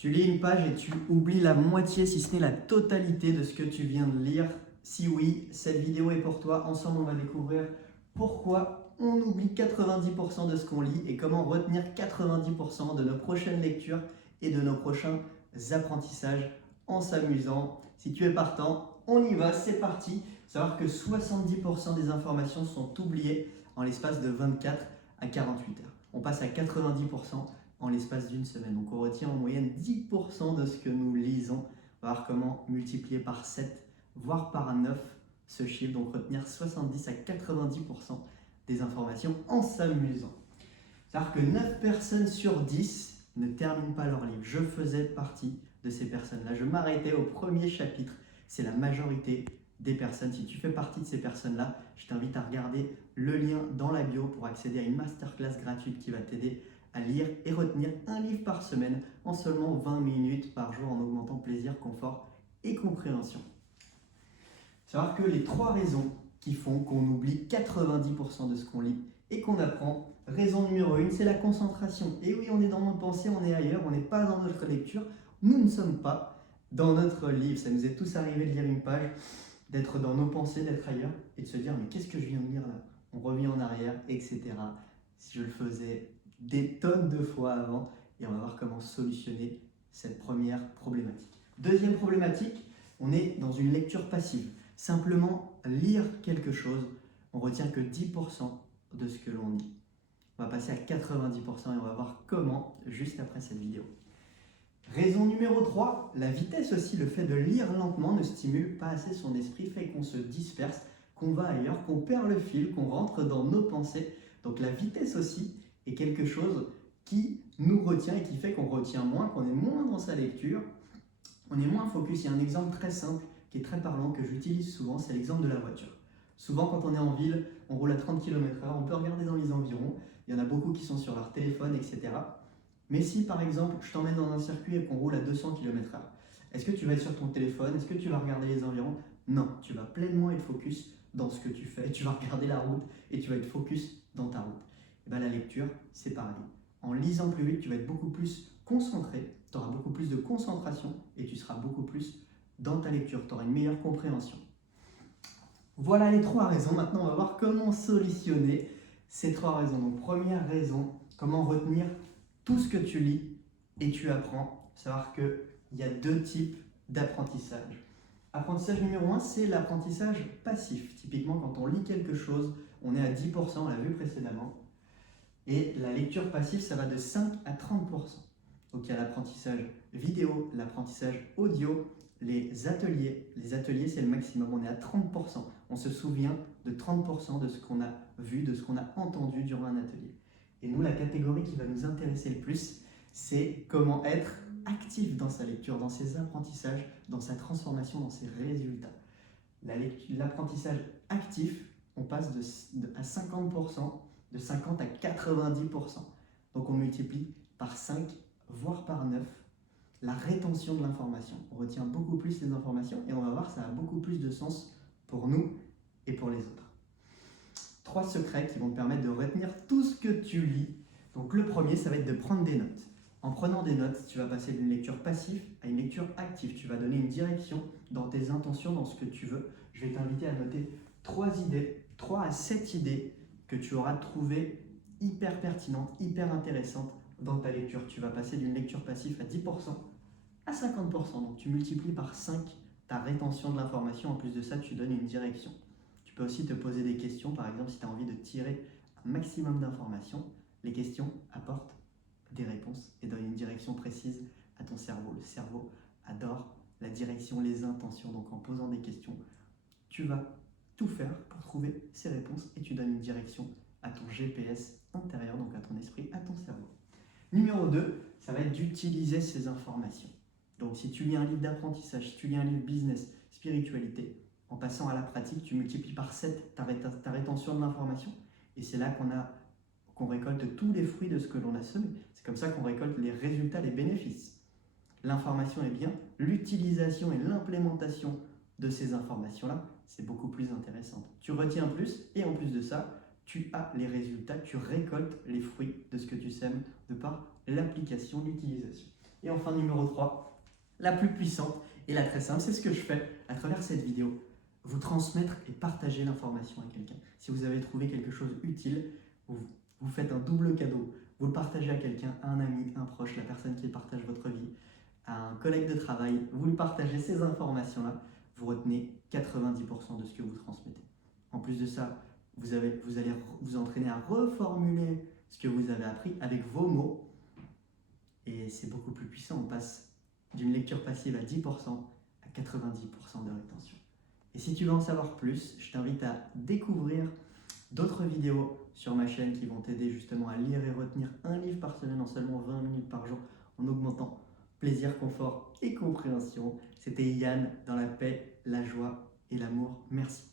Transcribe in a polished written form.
Tu lis une page et tu oublies la moitié, si ce n'est la totalité de ce que tu viens de lire. Si oui, cette vidéo est pour toi. Ensemble, on va découvrir pourquoi on oublie 90% de ce qu'on lit et comment retenir 90% de nos prochaines lectures et de nos prochains apprentissages en s'amusant. Si tu es partant, on y va, c'est parti. Savoir que 70% des informations sont oubliées en l'espace de 24 à 48 heures. On passe à 90% en l'espace d'une semaine. Donc on retient en moyenne 10% de ce que nous lisons. On va voir comment multiplier par 7, voire par 9 ce chiffre. Donc retenir 70 à 90% des informations en s'amusant. C'est-à-dire que 9 personnes sur 10 ne terminent pas leur livre. Je faisais partie de ces personnes-là. Je m'arrêtais au premier chapitre. C'est la majorité des personnes. Si tu fais partie de ces personnes-là, je t'invite à regarder le lien dans la bio pour accéder à une masterclass gratuite qui va t'aider à lire et retenir un livre par semaine en seulement 20 minutes par jour en augmentant plaisir, confort et compréhension. Savoir que les 3 raisons qui font qu'on oublie 90% de ce qu'on lit et qu'on apprend. Raison numéro 1, c'est la concentration. Et oui, on est dans nos pensées, on est ailleurs, on n'est pas dans notre lecture. Nous ne sommes pas dans notre livre. Ça nous est tous arrivé de lire une page, d'être dans nos pensées, d'être ailleurs et de se dire mais qu'est-ce que je viens de lire là? On revient en arrière, etc. Si je le faisais des tonnes de fois avant et on va voir comment solutionner cette première problématique. Deuxième problématique, on est dans une lecture passive. Simplement lire quelque chose, on retient que 10% de ce que l'on lit. On va passer à 90% et on va voir comment juste après cette vidéo. Raison numéro 3, la vitesse aussi, le fait de lire lentement ne stimule pas assez son esprit, fait qu'on se disperse, qu'on va ailleurs, qu'on perd le fil, qu'on rentre dans nos pensées. Donc la vitesse aussi est quelque chose qui nous retient et qui fait qu'on retient moins, qu'on est moins dans sa lecture, on est moins focus. Il y a un exemple très simple qui est très parlant, que j'utilise souvent, c'est l'exemple de la voiture. Souvent quand on est en ville, on roule à 30 km/h, on peut regarder dans les environs, il y en a beaucoup qui sont sur leur téléphone, etc. Mais si par exemple je t'emmène dans un circuit et qu'on roule à 200 km/h, est-ce que tu vas être sur ton téléphone? Est-ce que tu vas regarder les environs? Non, tu vas pleinement être focus dans ce que tu fais, tu vas regarder la route et tu vas être focus dans ta route. Et bien, la lecture, c'est pareil. En lisant plus vite, tu vas être beaucoup plus concentré, tu auras beaucoup plus de concentration et tu seras beaucoup plus dans ta lecture, tu auras une meilleure compréhension. Voilà les 3 raisons. Maintenant, on va voir comment solutionner ces 3 raisons. Donc, première raison, comment retenir tout ce que tu lis et tu apprends. Savoir qu'il y a 2 types d'apprentissage. Apprentissage numéro 1, c'est l'apprentissage passif. Typiquement, quand on lit quelque chose, on est à 10%, on l'a vu précédemment. Et la lecture passive, ça va de 5 à 30%. Donc il y a l'apprentissage vidéo, l'apprentissage audio, les ateliers. Les ateliers, c'est le maximum, on est à 30%. On se souvient de 30% de ce qu'on a vu, de ce qu'on a entendu durant un atelier. Et nous, la catégorie qui va nous intéresser le plus, c'est comment être actif dans sa lecture, dans ses apprentissages, dans sa transformation, dans ses résultats. L'apprentissage actif, on passe à 50%, de 50 à 90%. Donc on multiplie par 5, voire par 9, la rétention de l'information. On retient beaucoup plus les informations et on va voir que ça a beaucoup plus de sens pour nous et pour les autres. 3 secrets qui vont te permettre de retenir tout ce que tu lis. Donc le premier, ça va être de prendre des notes. En prenant des notes, tu vas passer d'une lecture passive à une lecture active. Tu vas donner une direction dans tes intentions, dans ce que tu veux. Je vais t'inviter à noter 3 idées, 3 à 7 idées que tu auras trouvées hyper pertinentes, hyper intéressantes dans ta lecture. Tu vas passer d'une lecture passive à 10% à 50%. Donc tu multiplies par 5 ta rétention de l'information. En plus de ça, tu donnes une direction. Tu peux aussi te poser des questions. Par exemple, si tu as envie de tirer un maximum d'informations, les questions apportent des réponses et donnent une direction précise à ton cerveau. Le cerveau adore la direction, les intentions. Donc en posant des questions, tu vas tout faire pour trouver ces réponses et tu donnes une direction à ton GPS intérieur, donc à ton esprit, à ton cerveau. Numéro 2, ça va être d'utiliser ces informations. Donc si tu lis un livre d'apprentissage, si tu lis un livre business, spiritualité, en passant à la pratique, tu multiplies par 7 ta rétention de l'information et c'est là qu'on récolte tous les fruits de ce que l'on a semé. C'est comme ça qu'on récolte les résultats, les bénéfices. L'information est bien, l'utilisation et l'implémentation de ces informations-là, c'est beaucoup plus intéressant. Tu retiens plus et en plus de ça, tu as les résultats, tu récoltes les fruits de ce que tu sèmes de par l'application, l'utilisation. Et enfin, numéro 3, la plus puissante et la très simple, c'est ce que je fais à travers cette vidéo. Vous transmettre et partager l'information à quelqu'un. Si vous avez trouvé quelque chose utile, vous faites un double cadeau. Vous le partagez à quelqu'un, à un ami, un proche, la personne qui partage votre vie, à un collègue de travail, vous lui partagez ces informations-là, vous retenez 90% de ce que vous transmettez. En plus de ça, vous allez vous entraîner à reformuler ce que vous avez appris avec vos mots, et c'est beaucoup plus puissant. On passe d'une lecture passive à 10% à 90% de rétention. Et si tu veux en savoir plus, je t'invite à découvrir d'autres vidéos sur ma chaîne qui vont t'aider justement à lire et retenir un livre par semaine en seulement 20 minutes par jour, en augmentant plaisir, confort et compréhension. C'était Yann dans la paix, la joie et l'amour. Merci.